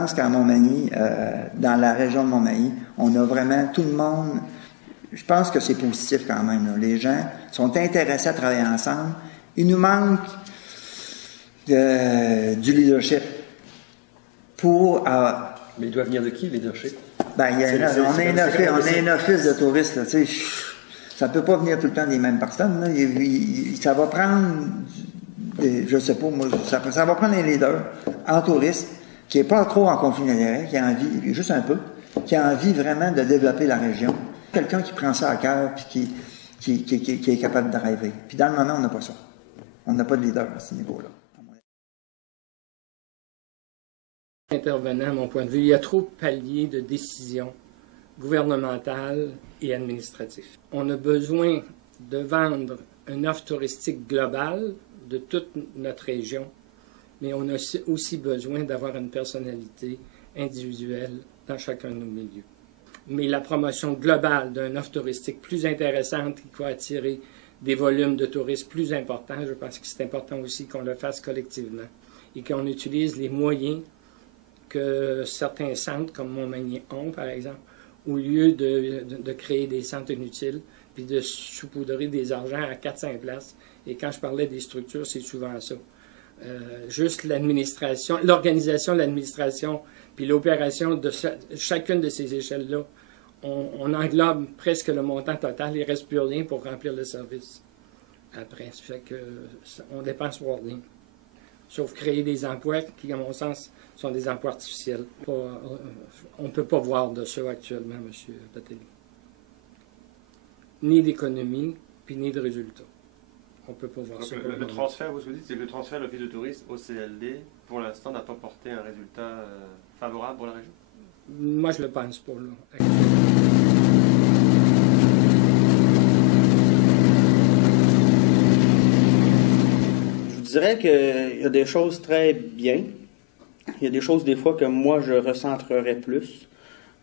Je pense qu'à Montmagny, dans la région de Montmagny, on a vraiment tout le monde. Je pense que c'est positif quand même, là. Les gens sont intéressés à travailler ensemble. Il nous manque du leadership pour... Mais il doit venir de qui, le leadership? Ben, on est un office de touristes, là, tu sais. Ça ne peut pas venir tout le temps des mêmes personnes, là. Ça va prendre, je sais pas, moi, ça va prendre un leader en touriste qui n'est pas trop en conflit d'intérêts, qui a envie, juste un peu, qui a envie vraiment de développer la région. Quelqu'un qui prend ça à cœur puis qui est capable de rêver. Puis dans le moment, on n'a pas ça. On n'a pas de leader à ce niveau-là. Intervenant, à mon point de vue, il y a trop de paliers de décision gouvernementale et administrative. On a besoin de vendre une offre touristique globale de toute notre région, mais on a aussi besoin d'avoir une personnalité individuelle dans chacun de nos milieux. Mais la promotion globale d'une offre touristique plus intéressante qui va attirer des volumes de touristes plus importants, je pense que c'est important aussi qu'on le fasse collectivement et qu'on utilise les moyens que certains centres comme Montmagny ont, par exemple, au lieu de créer des centres inutiles puis de saupoudrer des argents à 4-5 places. Et quand je parlais des structures, c'est souvent ça. Juste l'administration, l'organisation de l'administration puis l'opération de chacune de ces échelles-là, on englobe presque le montant total, il ne reste plus rien pour remplir le service après. Ça fait qu'on dépense pour rien. Sauf créer des emplois qui, à mon sens, sont des emplois artificiels. On ne peut pas voir de ça actuellement, M. Patelli. Ni d'économie, puis ni de résultats. On ne peut pas voir. Donc, ça. Le transfert, vous dites, c'est que le transfert de l'Office de tourisme au CLD, pour l'instant, n'a pas porté un résultat favorable pour la région? Moi, je ne le pense pas, là. Je dirais qu'il y a des choses très bien. Il y a des choses, des fois, que moi, je recentrerais plus.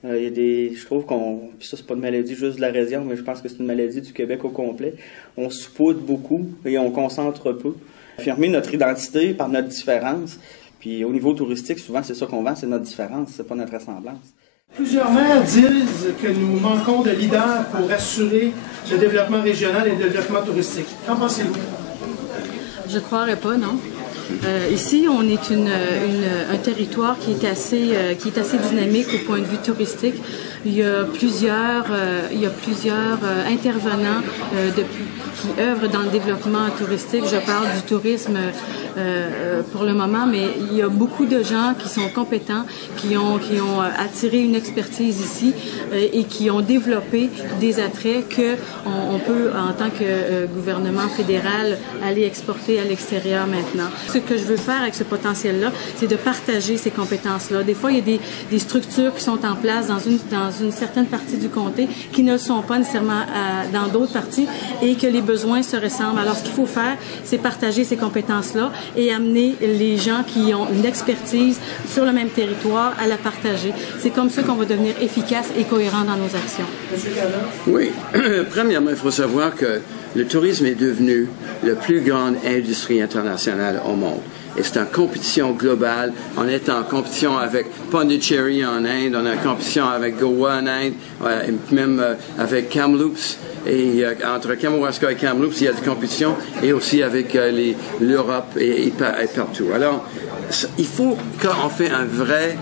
Je trouve puis ça, c'est pas une maladie juste de la région, mais je pense que c'est une maladie du Québec au complet. On saupoudre beaucoup et on concentre peu. Affirmer notre identité par notre différence. Puis au niveau touristique, souvent, c'est ça qu'on vend, c'est notre différence, c'est pas notre ressemblance. Plusieurs maires disent que nous manquons de leaders pour assurer le développement régional et le développement touristique. Qu'en pensez-vous? Je ne croirais pas, non. Ici, on est un territoire qui est assez dynamique au point de vue touristique. Il y a plusieurs intervenants qui œuvrent dans le développement touristique. Je parle du tourisme pour le moment, mais il y a beaucoup de gens qui sont compétents, qui ont attiré une expertise ici et qui ont développé des attraits qu'on peut, en tant que gouvernement fédéral, aller exporter à l'extérieur maintenant. Ce que je veux faire avec ce potentiel-là, c'est de partager ces compétences-là. Des fois, il y a des structures qui sont en place dans une certaine partie du comté qui ne le sont pas nécessairement dans d'autres parties et que les besoins se ressemblent. Alors, ce qu'il faut faire, c'est partager ces compétences-là et amener les gens qui ont une expertise sur le même territoire à la partager. C'est comme ça qu'on va devenir efficace et cohérent dans nos actions. Oui. Premièrement, il faut savoir que le tourisme est devenu la plus grande industrie internationale au monde. Et c'est en compétition globale. On est en compétition avec Pondicherry en Inde, on est en compétition avec Goa en Inde, même avec Kamloops. Et entre Kamouraska et Kamloops, il y a des compétitions, et aussi avec l'Europe et partout. Alors, il faut, quand on fait un vrai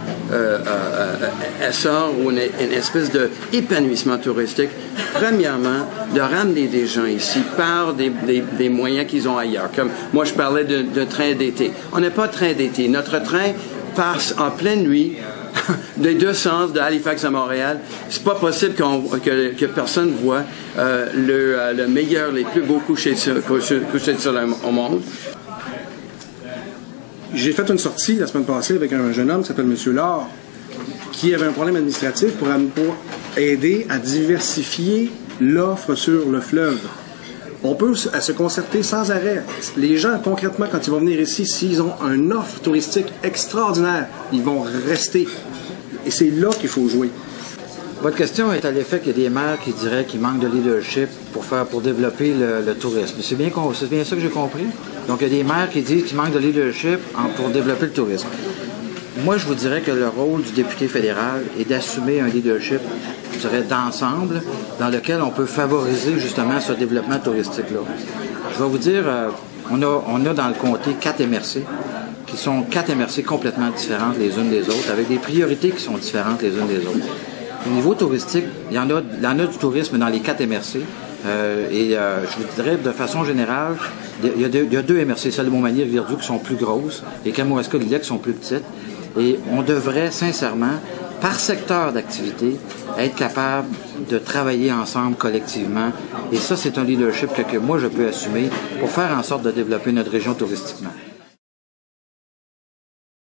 essor ou une espèce d'épanouissement touristique, premièrement, de ramener des gens ici par des moyens qu'ils ont ailleurs. Comme moi, je parlais de train d'été. On n'a pas de train d'été. Notre train passe en pleine nuit des deux sens, de Halifax à Montréal. C'est pas possible que personne voit le meilleur, les plus beaux couchers de soleil au monde. J'ai fait une sortie la semaine passée avec un jeune homme qui s'appelle M. Laure, qui avait un problème administratif pour aider à diversifier l'offre sur le fleuve. On peut se concerter sans arrêt. Les gens, concrètement, quand ils vont venir ici, s'ils ont une offre touristique extraordinaire, ils vont rester. Et c'est là qu'il faut jouer. Votre question est à l'effet qu'il y a des maires qui diraient qu'il manque de leadership pour développer le tourisme. C'est bien ça que j'ai compris? Donc, il y a des maires qui disent qu'il manque de leadership pour développer le tourisme. moi, je vous dirais que le rôle du député fédéral est d'assumer un leadership, je dirais, d'ensemble, dans lequel on peut favoriser justement ce développement touristique-là. Je vais vous dire, on a dans le comté 4 MRC, qui sont 4 MRC complètement différentes les unes des autres, avec des priorités qui sont différentes les unes des autres. Au niveau touristique, il y en a du tourisme dans les 4 MRC. Je vous dirais, de façon générale, il y a 2 MRC, celle de Montmagny et Rivière-du qui sont plus grosses, et Kamouraska-Lillet qui sont plus petites. Et on devrait, sincèrement, par secteur d'activité, être capable de travailler ensemble collectivement. Et ça, c'est un leadership que moi, je peux assumer pour faire en sorte de développer notre région touristiquement.